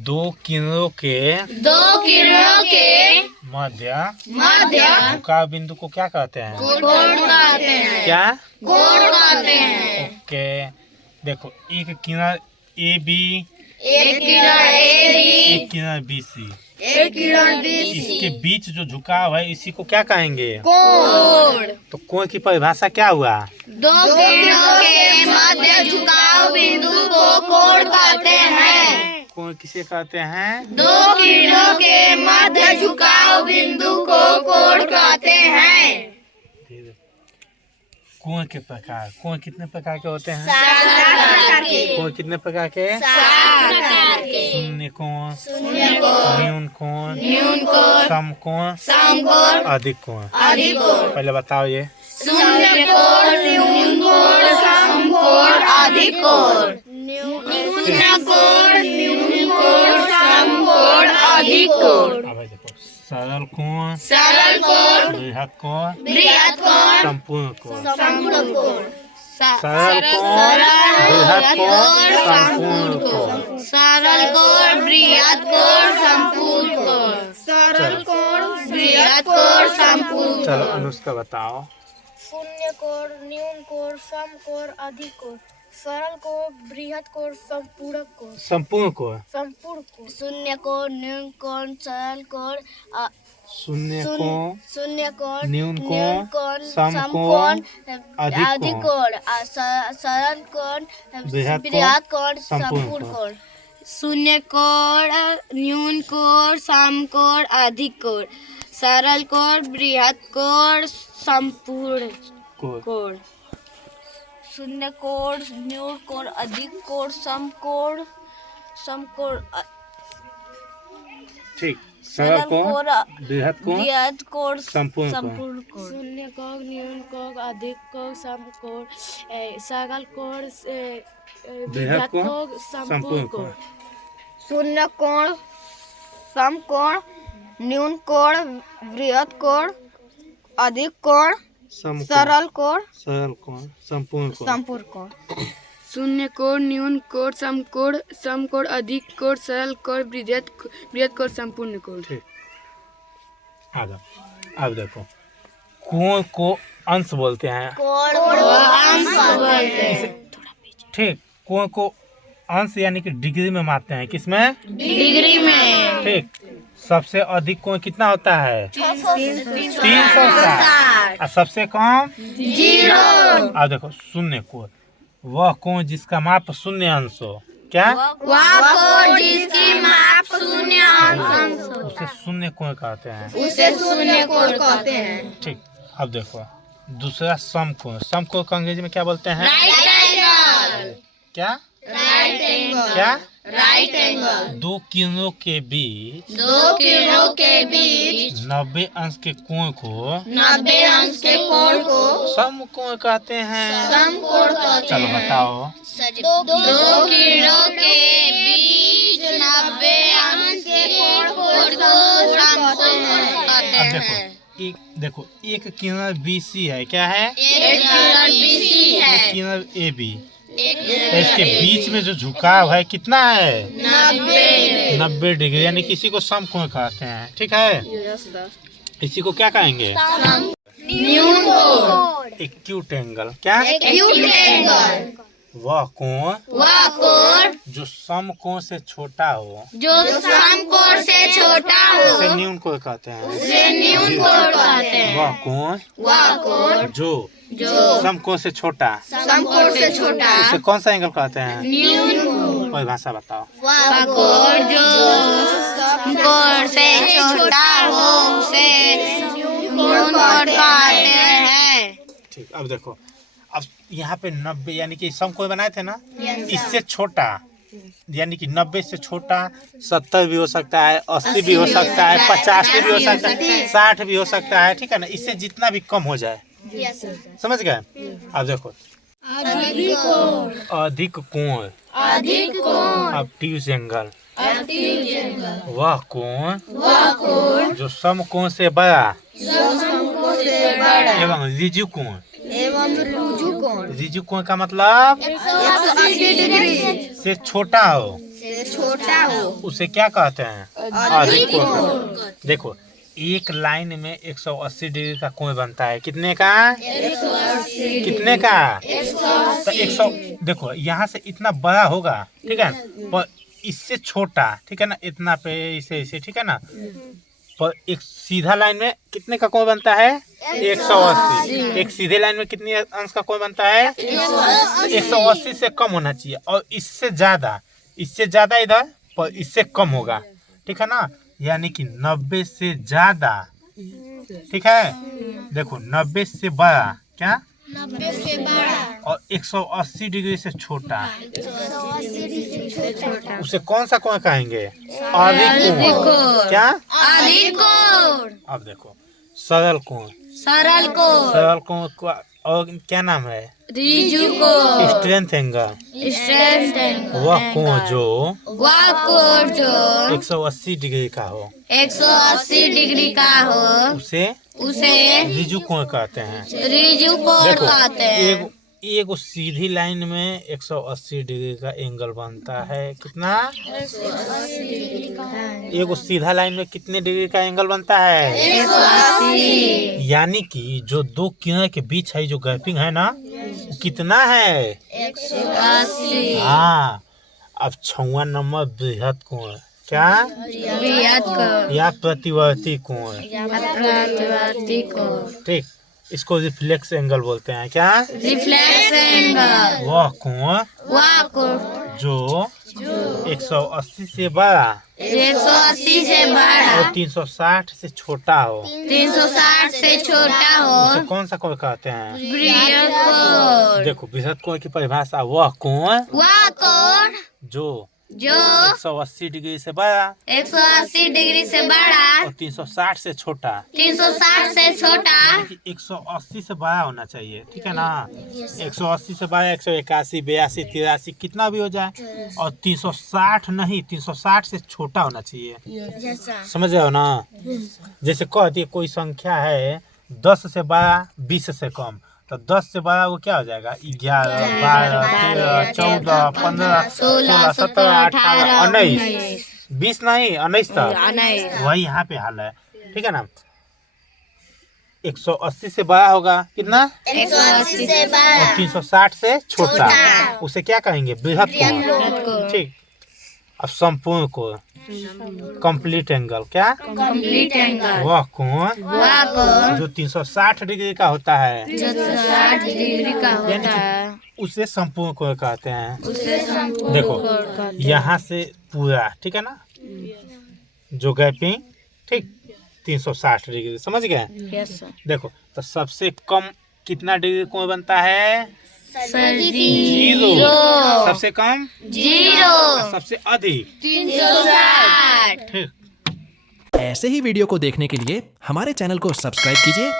दो किरणों के मध्य झुकाव बिंदु को क्या कहते हैं? कोण कहते हैं। क्या? कोण कहते हैं। ओके, देखो एक किरण ए बी, एक किरण ए बी, एक किरण बी सी, एक किरण बी सी, इसके बीच जो झुकाव है इसी को क्या कहेंगे? कोण। तो कोण की परिभाषा क्या हुआ? दो किरणों के मध्य झुकाव बिंदु को कोण कहते हैं। कोण किसे कहते हैं? दो किरणों के मध्य झुकाव बिंदु को कोण कहते हैं। कोण के प्रकार, कोण कितने प्रकार के होते हैं? 7 प्रकार के। कोण कितने प्रकार के? 7 प्रकार के। शून्य कोण, शून्य कोण, न्यून कोण, न्यून कोण, समकोण, समकोण, अधिक कोण। अधिक कोण। पहले बताओ ये। शून्य कोण, न्यून कोण, समकोण, अधिक कोण। शून्य कोण, न्यून कोण, समकोण, अधिक कोण। अब देखो, सरल कोण, सरल कोण, बृहद कोण, बृहद कोण, संपूर्ण कोण। संपूर्ण कोण। सरल कोण, बृहद कोण, संपूर्ण कोण। सरल कोण, बृहद कोण, संपूर्ण कोण। सरल कोण, बृहद कोण, संपूर्ण। चलो अनुष्का बताओ। शून्य कोण, न्यून कोण, समकोण, अधिक कोण। सरल कोण, बृहद कोण, संपूर्ण कोण। संपूर्ण कोण। संपूर्ण कोण। शून्य कोण, न्यून कोण, सरल कोण, शून्य कोण, शून्य कोण, न्यून न्यून कोण, कोण, समकोण, अधिक अधिक कोण, कोण। सरल कोण, बृहद बृहद कोण, संपूर्ण संपूर्ण कोण। कोण। शून्य कोण, न्यून कोण, समकोण, अधिक कोण। सरल कोण, बृहद कोण, संपूर्ण कोण। कोण। शून्य कोण, न्यून कोण, अधिक कोण, समकोण, समकोण। ठीक। सरल कोण, बृहद कोण, बृहद कोण, संपूर्ण कोण। संपूर्ण कोण। शून्य कोण, न्यून कोण, अधिक कोण, समकोण, सरल कोण, बृहद कोण, संपूर्ण कोण। शून्य कोण, समकोण, न्यून कोण, बृहद कोण, अधिक कोण, समकोण, सरल कोण, सरल कोण, संपूर्ण कोण। संपूर्ण कोण। शून्य कोण, न्यून कोण, समकोण, समकोण, अधिक कोण, सरल कोण, बृहद कोण, संपूर्ण कोण। ठीक। अब देखो, कोण को अंश बोलते हैं। कोण को अंश बोलते हैं। ठीक। कोण को अंश यानी कि डिग्री में मापते हैं। किसमें? डिग्री में। ठीक। सबसे अधिक कोण कितना होता है? 360। और सबसे कम? 0। अब देखो, शून्य कोण वह कोण जिसका माप शून्य अंश हो। क्या? वह कोण जिसकी माप शून्य अंश हो, उसे शून्य कोण कहते हैं। उसे शून्य कोण कहते हैं। ठीक। अब देखो, दूसरा समकोण। समकोण को अंग्रेजी में क्या बोलते हैं? Right angle. क्या? Right angle. क्या? Right angle. दो किरणों के बीच दो किरणों के बीच 90 अंश के कोण को 90 अंश के कोण को समकोण कहते हैं। समकोण कहते चलो हैं। बताओ। दो किरणों के बीच 90 अंश के कोण को समकोण कहते अब हैं। देखो एक किरण BC है। क्या है? एक किरण BC है। एक किरण AB। इसके बीच में जो झुकाव है कितना है? 90 डिग्री, यानी कि इसी को समकोण कहते हैं। ठीक है। इसी को क्या कहेंगे? न्यून कोण। Acute angle. क्या? Acute angle. वह कोण वह कोण जो समकोण से छोटा हो जो समकोण से छोटा उसे हो, न्यून कोण कहते हैं। उसे न्यून कोण कहते हैं। वह कोण वह कोण जो जो समकोण से छोटा समकोण से छोटा उसे कौन सा एंगल कहते हैं? न्यून कोण। परिभाषा बताओ। वह कोण जो समकोण से छोटा हो, उसे न्यून कोण कहते हैं। ठीक। अब देखो, अब यहाँ पे 90 यानी कि समकोण बनाए थे ना, इससे छोटा यानी कि 90 से छोटा 70 भी हो सकता है, 80 भी हो सकता है, 85 भी हो सकता है, 60 भी हो सकता है। ठीक है ना। इससे जितना भी कम हो जाए। समझ गए? अब देखो, अधिक कोण। अधिक कोण। अधिक कोण। Obtuse angle. Obtuse angle. वह कोण वह कोण जो समकोण से बड़ा जो समकोण से बड़ा एवं ऋजु कोण। एवं ऋजु कोण ऋजु कोण का मतलब 180 डिग्री से छोटा हो। से छोटा हो, उसे क्या कहते हैं? अधिक कोण। देखो एक लाइन में 180 डिग्री का कोण बनता है, कितने का? 180। कितने का? 180। तो 100 देखो यहाँ से इतना बड़ा होगा, ठीक है, पर इससे छोटा, ठीक है ना, इतना पे इसे इसे, ठीक है ना, पर एक सीधा लाइन में कितने का कोण बनता है? 180। एक सीधे लाइन में कितनी अंश का कोण बनता है? 180 से कम होना चाहिए, और इससे ज्यादा इधर, पर इससे कम होगा, ठीक है ना, यानी कि 90 से ज्यादा, ठीक है। देखो 90 से बड़ा, क्या? 90 से बड़ा, और 180 डिग्री से छोटा, 180 डिग्री से छोटा, उसे कौन सा कोण कहेंगे? अधिक कोण। क्या? अधिक कोण। अब देखो सरल कोण। सरल कोण, सरल कोण का और क्या नाम है? ऋजु कोण, स्ट्रेंथ एंगल। स्ट्रेंथ एंगल, वह कोण जो वह कोण जो 180 डिग्री का हो, 180 डिग्री का हो, उसे ऋजु कोण कहते हैं। ऋजु कोण देखो कहते हैं। एगो सीधी लाइन में 180 डिग्री का एंगल बनता है, कितना? एगो सीधा लाइन में कितने डिग्री का एंगल बनता है? 180। यानी कि जो दो किनारे के बीच है, जो गैपिंग है ना, कितना है? 180। हाँ। अब 6वां नंबर बृहद कोण। क्या? बृहद कोण या प्रतिवर्ती कोण, प्रतिवर्ती कोण, ठीक। इसको रिफ्लेक्स एंगल बोलते हैं। क्या? रिफ्लेक्स एंगल, वह कोण वह कोण जो 180 से बड़ा 180 से बड़ा और 360 से छोटा हो, 360 से छोटा हो, उसे कौन सा कोण कहते हैं? बृहद कोण। देखो बृहद कोण की परिभाषा, वह कोण वह कोण जो जो 180 डिग्री से बड़ा 180 डिग्री से बड़ा और 360 से छोटा, 360 से छोटा, 180 से बड़ा होना चाहिए, ठीक है ना। 180 से बड़ा 181, 82, 83 कितना भी हो जाए, और 360 नहीं, 360 से छोटा होना चाहिए। समझ रहे हो ना? जैसे कह दिए कोई संख्या है 10 से बड़ा 20 से कम, तो 10 से बड़ा वो क्या हो जाएगा? 11, 12, 13, 14, 15, 16, 17, 18, 19, 20 नहीं 19 तक। वही यहाँ पे हाल है, ठीक है ना। 180 से बड़ा होगा, कितना? 180 से और बड़ा 360 से छोटा, छोटा। उसे क्या कहेंगे? बृहद कोण, ठीक। अब संपूर्ण कोण, कंप्लीट एंगल। क्या? कंप्लीट एंगल, वह कोण वह कोण जो 360 डिग्री का होता है, 360 डिग्री का होता है, उसे संपूर्ण कोण कहते हैं। उसे संपूर्ण देखो कोण कहते हैं। यहाँ से पूरा, ठीक है ना, जो गैपिंग, ठीक, 360 डिग्री, समझ गए? Yes sir. देखो तो सबसे कम कितना डिग्री कोण बनता है? सर 0। सबसे कम 0, सबसे अधिक 360। ठीक। ऐसे ही वीडियो को देखने के लिए हमारे चैनल को सब्सक्राइब कीजिए